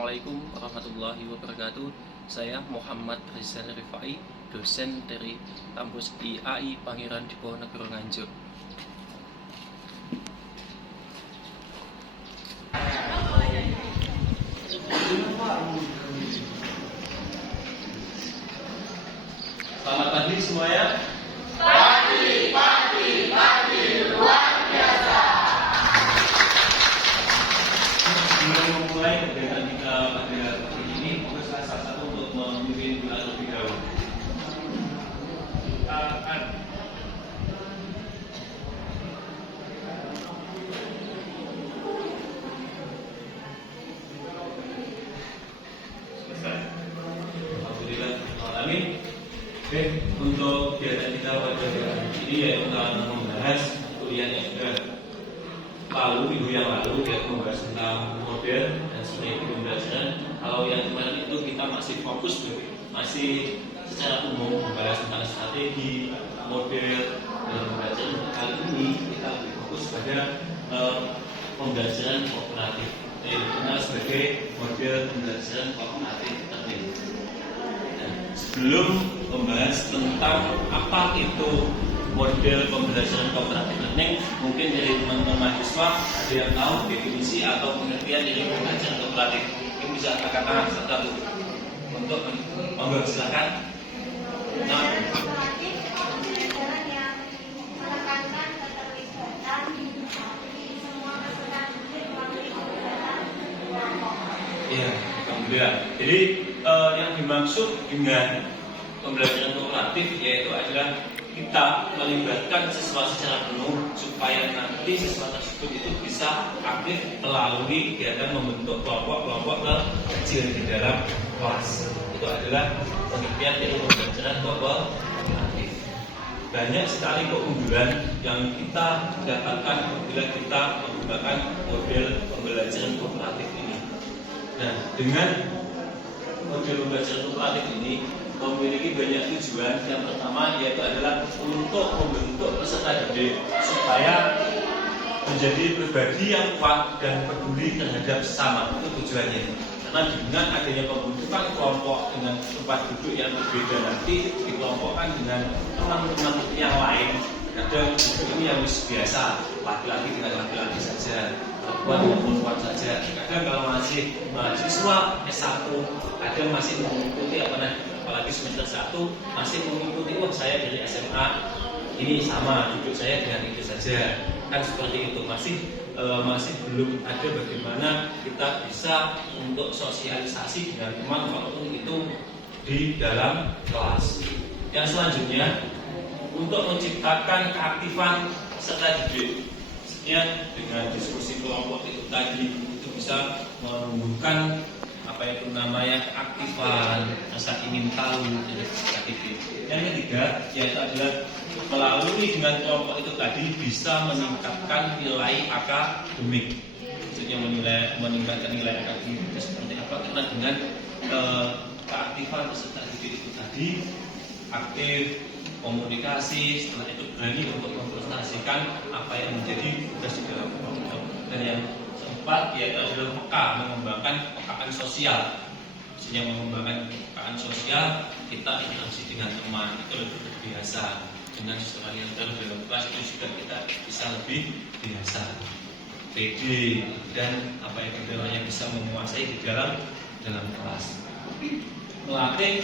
Assalamualaikum warahmatullahi wabarakatuh. Saya Muhammad Rizal Rifai, dosen dari kampus IAI Pangeran Diponegoro Nganjuk. Selamat pagi semuanya. Pagi, luar biasa. Sebelum memulai kegiatan kita pada pagi ini, mungkin salah satu untuk memimpin doa terlebih dahulu. Selesai. Alhamdulillah. Amin. Oke, untuk kegiatan kita pada hari ini yaitu akan membahas kuliah yang sudah lalu minggu yang lalu, yaitu membahas tentang model dan strategi pembelajaran. Kalau yang kemarin itu kita masih fokus, masih secara umum membahas tentang strategi, model dan pembelajaran. Kali ini kita lebih fokus pada pembelajaran kooperatif, yaitu dikenal sebagai model pembelajaran kooperatif learning. Sebelum membahas tentang apa itu model pembelajaran kooperatif learning, mungkin dari teman-teman mahasiswa ada yang tahu definisi atau pengertian dari pembelajaran kooperatif. Mungkin bisa angkat tangan satu untuk monggo silakan. Nah, Pembelajaran yang menekankan keterlibatan semua peserta didik melalui kegiatan kelompok. iya, alhamdulillah. Jadi yang dimaksud dengan pembelajaran kooperatif yaitu adalah kita melibatkan siswa secara penuh supaya nanti siswa tersebut itu bisa aktif melalui kegiatan membentuk kelompok-kelompok kecil di dalam kelas. Itu adalah pengertian dari pembelajaran kooperatif. Banyak sekali keunggulan yang kita dapatkan apabila kita menggunakan model pembelajaran kooperatif ini. Nah, dengan model pembelajaran kooperatif ini memiliki banyak tujuan. Yang pertama yaitu adalah untuk membentuk peserta didik supaya menjadi pribadi yang kuat dan peduli terhadap sesama. Itu tujuannya. Karena dengan adanya pembentukan kelompok dengan tempat duduk yang berbeda, nanti dikelompokkan dengan teman-teman yang lain. Kadang duduk ini yang biasa, laki-laki dengan laki-laki saja, perempuan dengan perempuan saja. Kadang kalau masih mahasiswa S1, kadang masih mengikuti apalagi semester 1 masih mengikuti, saya dari SMA ini sama duduk saya dengan itu saja, kan seperti itu. Masih belum ada bagaimana kita bisa untuk sosialisasi dengan teman walaupun itu di dalam kelas. Yang selanjutnya untuk menciptakan keaktifan peserta didik, maksudnya dengan diskusi kelompok itu tadi itu bisa menumbuhkan apa itu namanya keaktifan, rasa ingin tahu dari peserta didik. Yang ketiga yaitu adalah melalui dengan kelompok itu tadi bisa meningkatkan nilai akademik, maksudnya meningkatkan nilai akademik itu seperti apa? Karena dengan keaktifan peserta didik itu tadi aktif komunikasi, setelah itu berani untuk mempresentasikan apa yang menjadi tugas di dalam kelompok. Dan yang keempat yaitu adalah peka, mengembangkan kepekaan sosial. Maksudnya mengembangkan kepekaan sosial, kita interaksi dengan teman itu lebih terbiasa. Dengan setelah yang dalam kelas itu juga kita bisa lebih biasa, pede dan apa yang bisa menguasai di dalam kelas. Melatih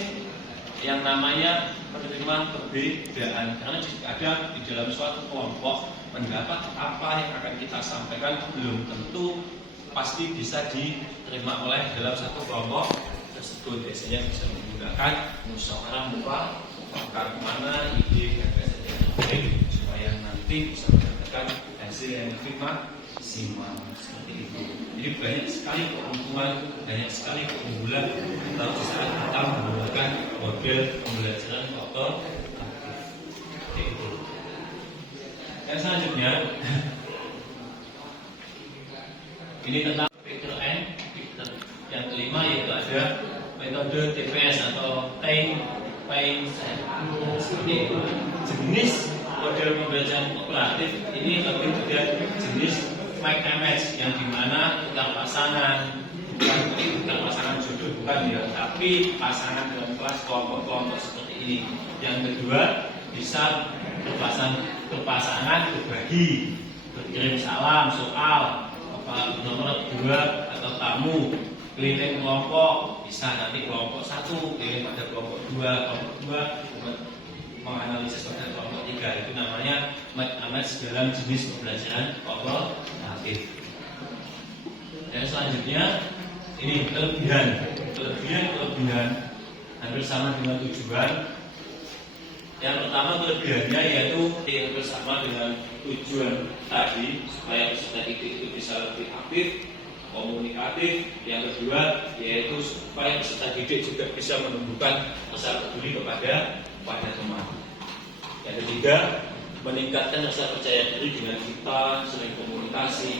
yang namanya menerima perbedaan, karena kadang di dalam suatu kelompok pendapat apa yang akan kita sampaikan belum tentu pasti bisa diterima oleh dalam satu kelompok tersebut. Biasanya bisa menggunakan musyawarah mufakat kemana ide dan gagasan yang terbaik supaya nanti bisa mendapatkan hasil yang lebih maksimal seperti itu. Jadi banyak sekali keuntungan, banyak sekali keunggulan kalau saat kita menggunakan model pembelajaran kooperatif. Itu. Yang selanjutnya ini tentang Peter N. Yang kelima yaitu ada metode TPS atau Think, Paint, seperti itu. Jenis model pembelajaran kooperatif ini lebih pada jenis Mike and Match, yang dimana tukar pasangan bukan pasangan jodoh, bukan ya, tapi pasangan dalam kelas kelompok-kelompok seperti ini. Yang kedua, bisa berpasangan berbagi, berkirim salam, soal, nomor 2 atau tamu, keliling kelompok, bisa nanti kelompok 1 keliling pada kelompok 2, menganalisis pada kelompok 3. Itu namanya match dalam jenis pembelajaran kooperatif. Dan selanjutnya ini kelebihan hampir sama dengan tujuan. Yang pertama kelebihannya yaitu hampir sama dengan tujuan tadi, supaya peserta didik itu bisa lebih aktif, komunikatif. Yang kedua yaitu supaya peserta didik juga bisa menumbuhkan rasa peduli kepada teman. Yang ketiga, meningkatkan rasa percaya diri dengan kita sering komunikasi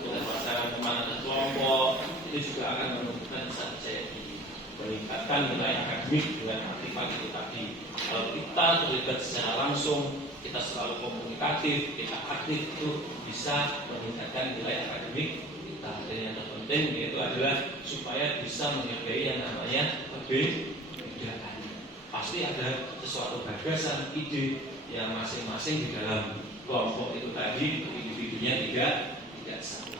dengan pasangan teman atau kelompok, itu juga akan menumbuhkan rasa percaya diri. Meningkatkan nilai akademik dengan aktivitas itu tadi. Kalau kita terlibat secara langsung, kita selalu komunikatif, kita aktif, itu bisa meningkatkan nilai akademik kita. Dan yang terpenting yaitu adalah supaya bisa menghargai yang namanya perbedaan. Pasti ada sesuatu gagasan, ide yang masing-masing di dalam kelompok itu tadi, individunya tidak sama.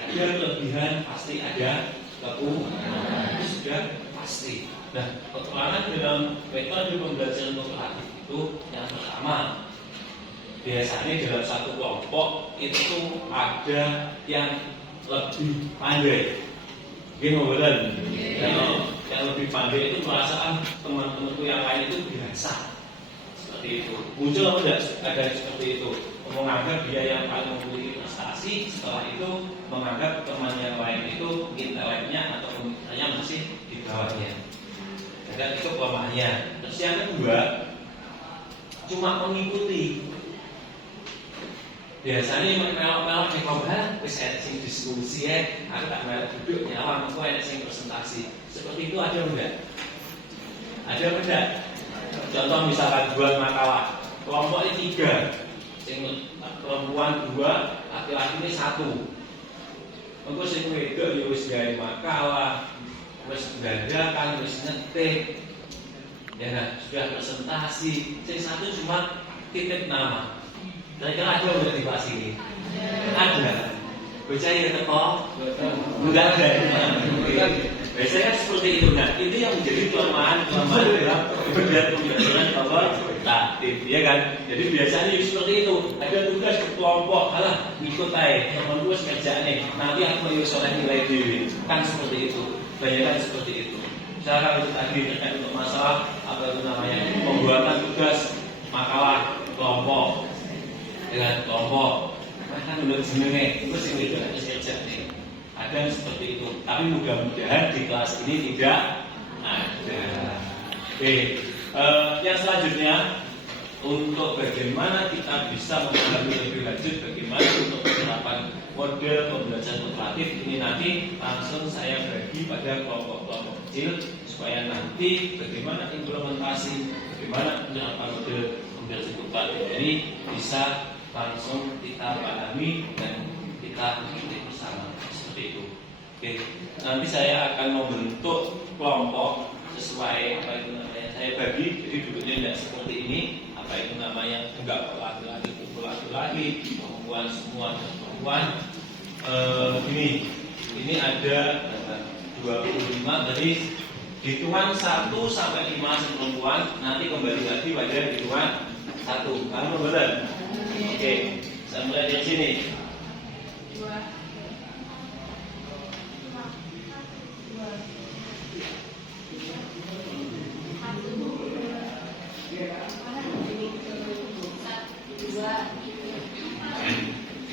Ada kelebihan, pasti ada kekurangan, itu sudah pasti. Nah, kekurangan dalam metode pembelajaran kooperatif itu yang pertama, biasanya dalam satu kelompok itu ada yang lebih pandai. Gimana? Yang lebih pandai itu merasa teman-temanku yang lain itu biasa. Seperti itu. Muncul atau tidak? Ada seperti itu. Menganggap dia yang paling memiliki prestasi, setelah itu menganggap teman yang lain itu inteleknya atau pemikirannya masih di bawahnya. Dan itu kelemahannya. Terus yang kedua, cuma mengikuti. Biasanya melok-melok di kelompok, wis ada sing diskusi ya, aku tak melok duduk nyawang, aku ada sing presentasi. Seperti itu ada enggak? Ada enggak? Contoh misalkan buat makalah, kelompok ini 3, sing perempuan 2, laki-laki ini 1. Engko sing wedok ya wis gawe makalah, wis dadakan, wis ngetik. Ya, sudah presentasi. Sing 1 cuma titip nama. Kira-kira ada udah di kelas ini? Ada. Bocah ya teko? Enggak ada. Biasanya seperti itu. Nah, ini yang menjadi kelemahan dalam pembelajaran kooperatif, ya kan? Jadi biasanya seperti itu. Ada tugas ke kelompok, alah ikut aja. Teman gue kerjaannya. Nanti aku mau soleh nilai dewi. Kan seperti itu. Bayangkan seperti itu. Misalkan itu tadi terkait untuk masalah apa itu namanya pembuatan tugas makalah kelompok. Dengan kelompok, bahkan udah jenenge itu sih tidak kerja nih. Ada yang seperti itu, tapi mudah-mudahan di kelas ini tidak ada. Oke, yang selanjutnya untuk bagaimana kita bisa memahami lebih lanjut bagaimana untuk penerapan model pembelajaran kooperatif ini nanti langsung saya bagi pada kelompok-kelompok kecil supaya nanti bagaimana implementasi, bagaimana penerapan model pembelajaran kooperatif ini bisa langsung kita pahami dan kita ikuti bersama seperti itu. Oke, nanti saya akan membentuk kelompok sesuai apa itu namanya saya bagi, jadi duduknya tidak seperti ini. Apa itu namanya enggak laki-laki, laki-laki, perempuan semua perempuan. Ini ada 25 dari hitungan 1 sampai 5 perempuan, nanti kembali lagi pada hitungan 1. Kamu benar? Oke, saya mulai dari sini. 2.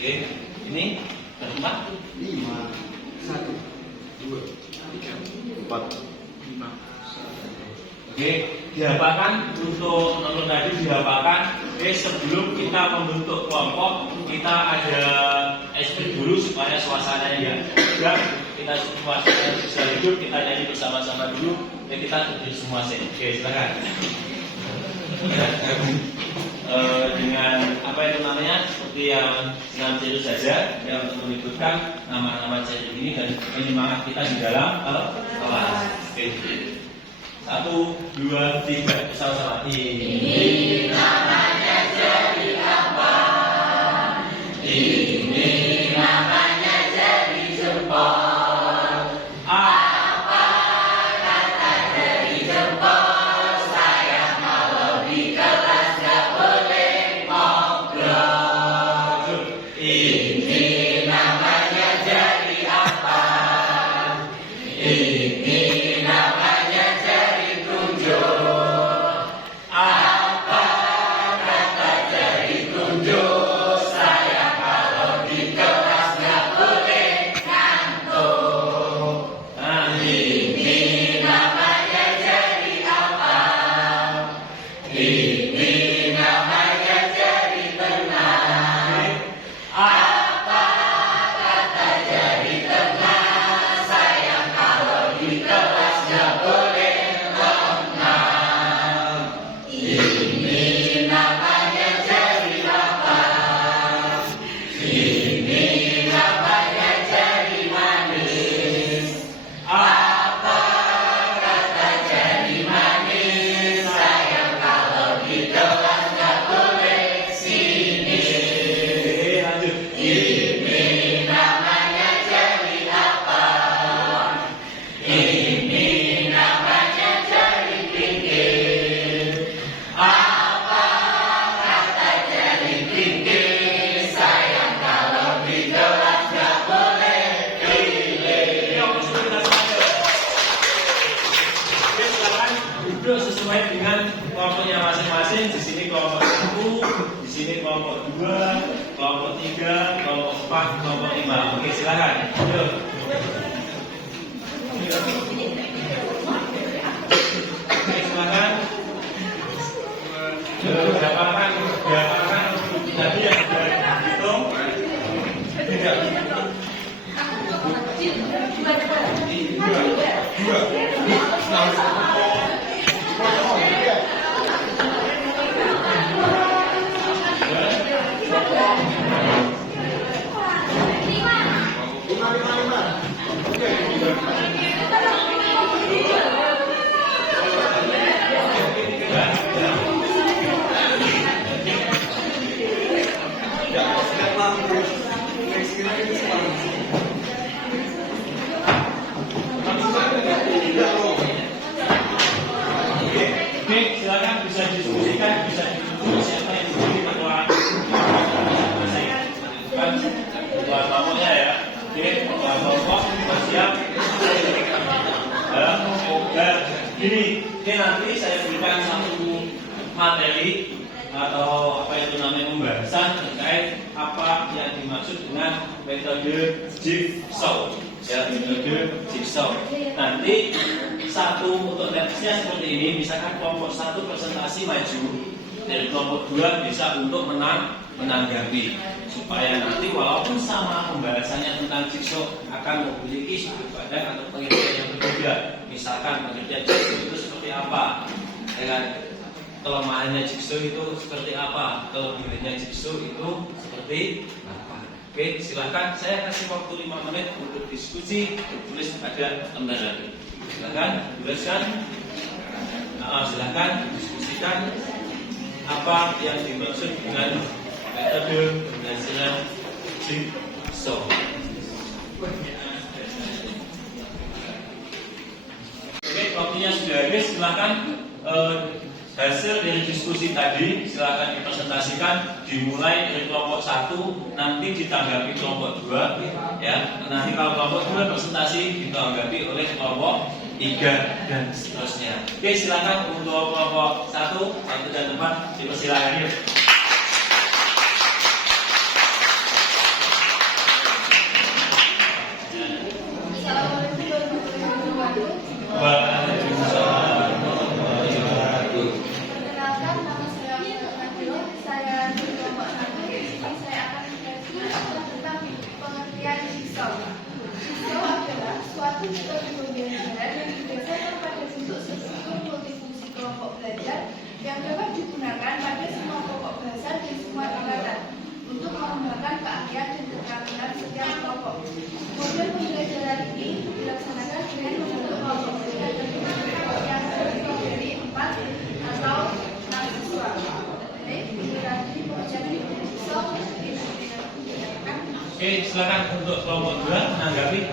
Oke, ini berempat. 5, 1, 2, 3, 4, 5. Oke, dihafalkan untuk nomor tadi dihafalkan. Sebelum kita membentuk kelompok, kita ada SP dulu supaya suasananya ya. Kita suasana bisa hidup, kita nyanyi bersama-sama dulu. Kita berdiri semua sih. Oke, silakan. dengan apa itu namanya seperti yang senam itu saja yang untuk menyebutkan nama-nama cair ini dan penyemangat kita di dalam kelas. Oke. 1, 2, 3 sama-sama. Ini namanya jadi apa? Ini namanya jadi jempol. Apa kata jadi jempol? Saya kalau di kelas gak boleh ngobrol. Ini namanya jadi apa? Ini namanya jadi tunjuk. Apa kata jadi tunjuk? Saya kalau di kelas gak boleh ngantuk. Nah, ini namanya jadi apa? Ini namanya jadi tenang. Apa kata jadi tenang? Saya kalau di kelas gak boleh lengang. Ini namanya jadi apa? Ini namanya jadi manis. Apa kata jadi manis? Saya kalau di kelas gak boleh sinis. Lanjut. Ini namanya jadi apa? Ini namanya jadi pinggir. Apa kata jadi pinggir? Sayang kalau di kelas gak boleh pilih. Oke, silakan duduk sesuai dengan kelompoknya masing-masing. Di sini kelompok 1, di sini kelompok 2, kelompok 3, kelompok 4, kelompok 5. Oke, silakan. Yuk. Oke, silakan. Dapatkan tadi yang sudah dihitung. Tidak. Oke, silakan bisa diskusikan, bisa ditutup siapa yang menjadi ketua kelompoknya ya. Oke, kelompok siap. Ini nanti saya berikan satu materi atau apa itu namanya pembahasan terkait apa yang dimaksud dengan metode jigsaw. Ya, metode jigsaw. Nanti satu untuk teksnya seperti ini, misalkan kelompok 1 presentasi maju, dari kelompok 2 bisa untuk menanggapi supaya nanti walaupun sama pembahasannya tentang jigsaw akan memiliki sudut pandang atau pengertian yang berbeda. Misalkan pengertian jigsaw itu seperti apa, dengan kelemahannya jigsaw itu seperti apa, kelebihannya jigsaw itu seperti apa. Oke, silahkan saya kasih waktu 5 menit untuk diskusi, tulis pada lembaran. Silahkan tuliskan, silahkan diskusikan apa yang dimaksud dengan metode pembelajaran jigsaw. Oke, waktunya sudah habis. Silahkan hasil dari diskusi tadi silahkan dipresentasikan, dimulai dari kelompok 1, nanti ditanggapi kelompok 2 ya. Nanti kalau kelompok 2 presentasi ditanggapi oleh kelompok 3 dan seterusnya. Oke, silakan untuk kelompok 1 dan 4 dipersilakan yuk. Perkenalkan, nama saya Nabila. Saya di kelompok 1. Di sini saya akan menjelaskan tentang pengertian jigsaw. Jigsaw adalah suatu metode pembelajaran yang berdasarkan pada bentuk struktur multifungsi kelompok belajar yang yang dapat digunakan pada semua pokok bahasa dan semua tingkatan untuk mengembangkan keahlian dan keterampilan setiap kelompok. Model pembelajaran ini dilaksanakan dengan membentuk kelompok belajar yang terdiri dari 4 atau 6 siswa. Jadi pengajaran siswa Oke, silakan untuk kelompok 2 menanggapi.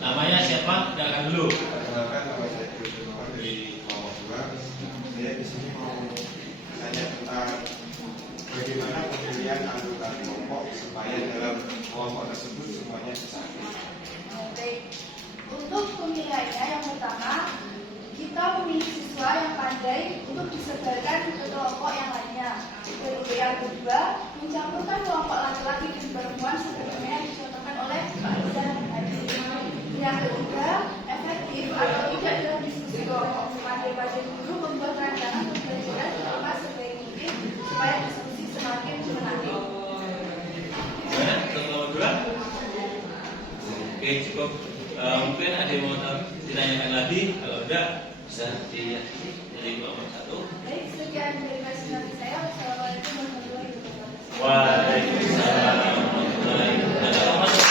Namanya siapa? Silakan dulu. Perkenalkan, nama saya Yusuf dari kelompok 2. Saya di sini mau tanya tentang bagaimana pemilihan anggota kelompok supaya dalam kelompok tersebut semuanya bisa aktif. Baik. Untuk pemilihannya yang pertama, kita memilih siswa yang pandai untuk disebarkan ke kelompok yang lainnya. Yang kedua, mencampurkan kelompok laki-laki dan perempuan sebagaimana yang dicontohkan oleh Pak Rizal tadi. Yang ketiga, efektif atau tidak dalam diskusi kelompok. Pandai-pandai guru membuat rancangan pembelajaran terutama sebaik mungkin supaya diskusi semakin menarik. Gimana? Untuk kelompok 2? Oke, cukup. Mungkin ada yang mau ditanyakan lagi. Kalau enggak, bisa diyakini dari kelompok 1. Baik, sekian dari presentasi saya. Wassalamualaikum warahmatullahi wabarakatuh. Waalaikumsalam warahmatullahi wabarakatuh.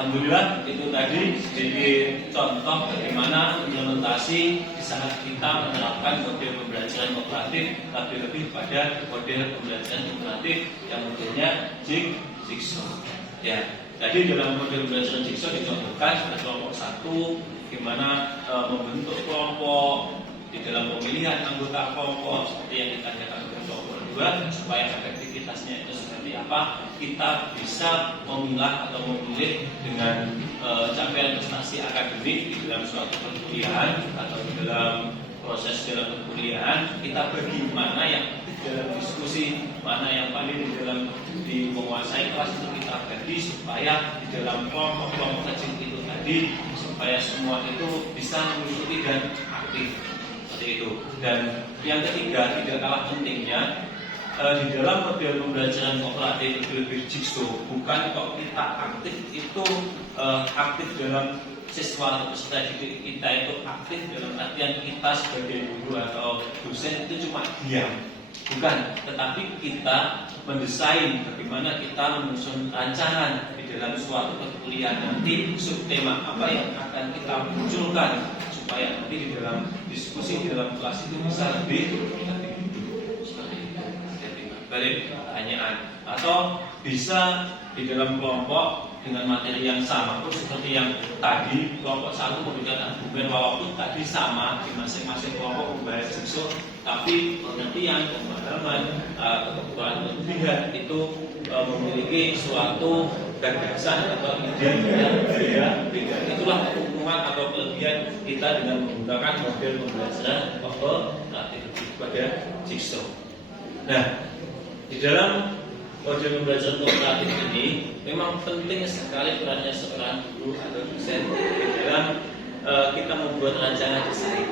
Alhamdulillah, itu tadi sedikit contoh bagaimana implementasi di saat kita menerapkan model pembelajaran kooperatif, lebih pada model pembelajaran kooperatif yang modelnya Jigsaw. Ya, tadi dalam model pembelajaran Jigsaw dicontohkan pada kelompok 1 bagaimana membentuk kelompok, di dalam pemilihan anggota kelompok seperti yang ditanyakan oleh kelompok 2 supaya efektivitasnya itu seperti apa, kita bisa memilah atau memilih dengan capaian prestasi akademik di dalam suatu perkuliahan atau di dalam proses dalam perkuliahan, kita bagi mana yang dalam diskusi, mana yang paling di menguasai kelas itu kita bagi supaya di dalam kelompok-kelompok kecil itu tadi supaya semua itu bisa mengikuti dan aktif seperti itu. Dan yang ketiga, tidak kalah pentingnya di dalam model pembelajaran kooperatif lebih Jigsaw, bukan kok kita aktif itu aktif dalam siswa atau peserta didik kita itu aktif dalam artian kita sebagai guru atau dosen itu cuma diam. Bukan, tetapi kita mendesain bagaimana kita menyusun rancangan di dalam suatu perkuliahan nanti, subtema apa yang akan kita munculkan supaya nanti di dalam diskusi di dalam kelas itu bisa lebih hidup seperti itu. Jadi balik pertanyaan atau bisa di dalam kelompok dengan materi yang sama pun seperti yang tadi kelompok 1 memberikan argumen walaupun tadi sama di masing-masing kelompok membahas Jigsaw, tapi pengertian, pemahaman, kebutuhan kelebihan itu memiliki suatu gagasan atau ide yang berbeda. Itulah keuntungan atau kelebihan kita dengan menggunakan model pembelajaran kooperatif pada Jigsaw. Nah, di dalam model pembelajaran kooperatif ini memang penting sekali perannya seorang guru atau dosen di dalam kita membuat rancangan desain.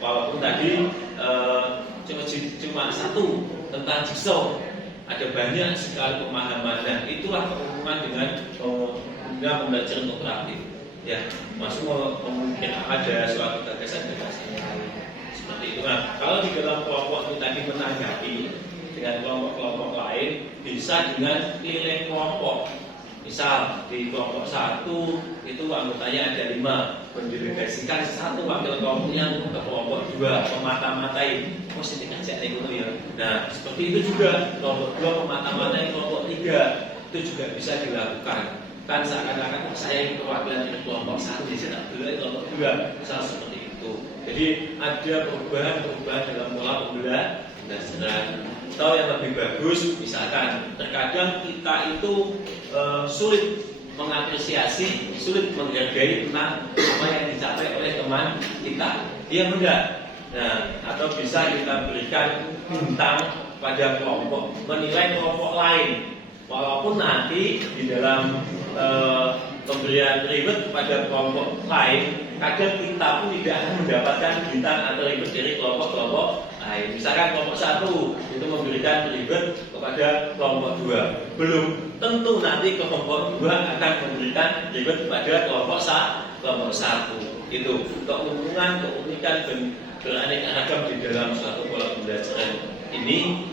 Walaupun tadi cuma satu tentang Jigsaw, ada banyak sekali pemahaman. Nah, itulah keuntungan dengan pembelajaran kooperatif. Ya, masuk mungkin ada suatu gagasan-gagasan seperti itu. Nah, kalau di dalam kelompok itu tadi menanggapi dengan kelompok-kelompok lain, bisa dengan nilai kelompok. Misal di kelompok 1 itu anggotanya ada 5, mendelegasikan 1 wakil kelompoknya ke kelompok 2, memata-matai positif aja itu ya. Nah, seperti itu juga kelompok 2 memata-matai kelompok 3, itu juga bisa dilakukan. Kan seakan-akan saya perwakilan dari kelompok 1, saya tidak boleh kelompok 2, misal seperti itu. Jadi ada perubahan-perubahan dalam pola pembelajaran. Atau yang lebih bagus, misalkan terkadang kita itu sulit mengapresiasi, sulit menghargai tentang apa yang dicapai oleh teman kita. Iya benar. Nah, atau bisa kita berikan bintang pada kelompok, menilai kelompok lain. Walaupun nanti di dalam pemberian reward pada kelompok lain, kadang kita pun tidak akan mendapatkan bintang atau reward dari kelompok-kelompok lain. Misalkan kelompok 1 itu memberikan reward kepada kelompok 2, belum tentu nanti kelompok 2 akan memberikan reward kepada kelompok 1. kelompok 1. Itu keunikan dan beraneka ragam di dalam suatu pola pembelajaran ini.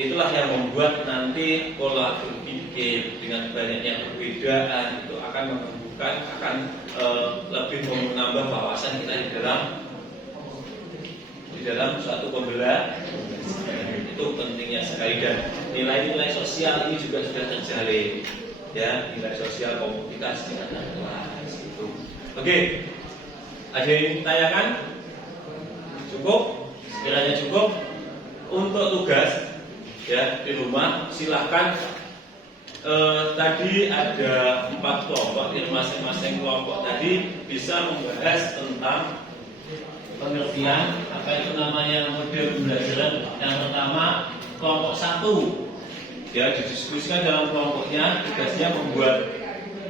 Itulah yang membuat nanti pola berpikir dengan banyaknya perbedaan itu akan menumbuhkan, akan lebih menambah wawasan kita di dalam suatu pembelajaran. Itu pentingnya sekali, dan nilai-nilai sosial ini juga sudah terjalin, ya, nilai sosial komunitas dengan anak kelas itu. Oke, ada yang ditanyakan? Cukup? Sekiranya cukup untuk tugas ya di rumah, silahkan. Tadi ada 4 kelompok, di masing-masing kelompok tadi bisa membahas tentang pengertian apa itu namanya model pembelajaran. Yang pertama kelompok 1 ya, didiskusikan dalam kelompoknya, tugasnya membuat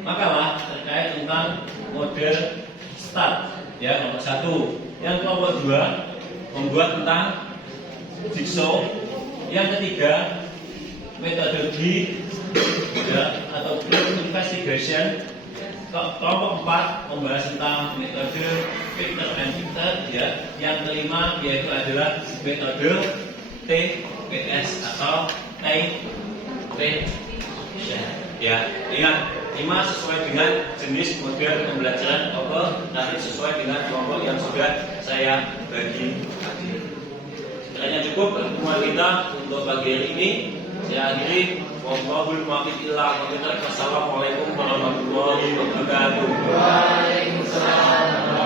makalah terkait tentang model START ya, kelompok 1. Yang kelompok 2 membuat tentang jigsaw. Yang ketiga metodologi ya, atau group investigation. Kelompok 4 membahas tentang metode Victor and Victor ya. Yang kelima yaitu adalah metode TPS atau TPS ya. Ingat, 5 sesuai dengan jenis model pembelajaran atau nanti sesuai dengan kelompok yang sudah saya bagi tadi. Sekiranya cukup pertemuan kita untuk pagi hari ini. Saya akhiri. Wassalamualaikum warahmatullahi wabarakatuh. Waalaikumsalam.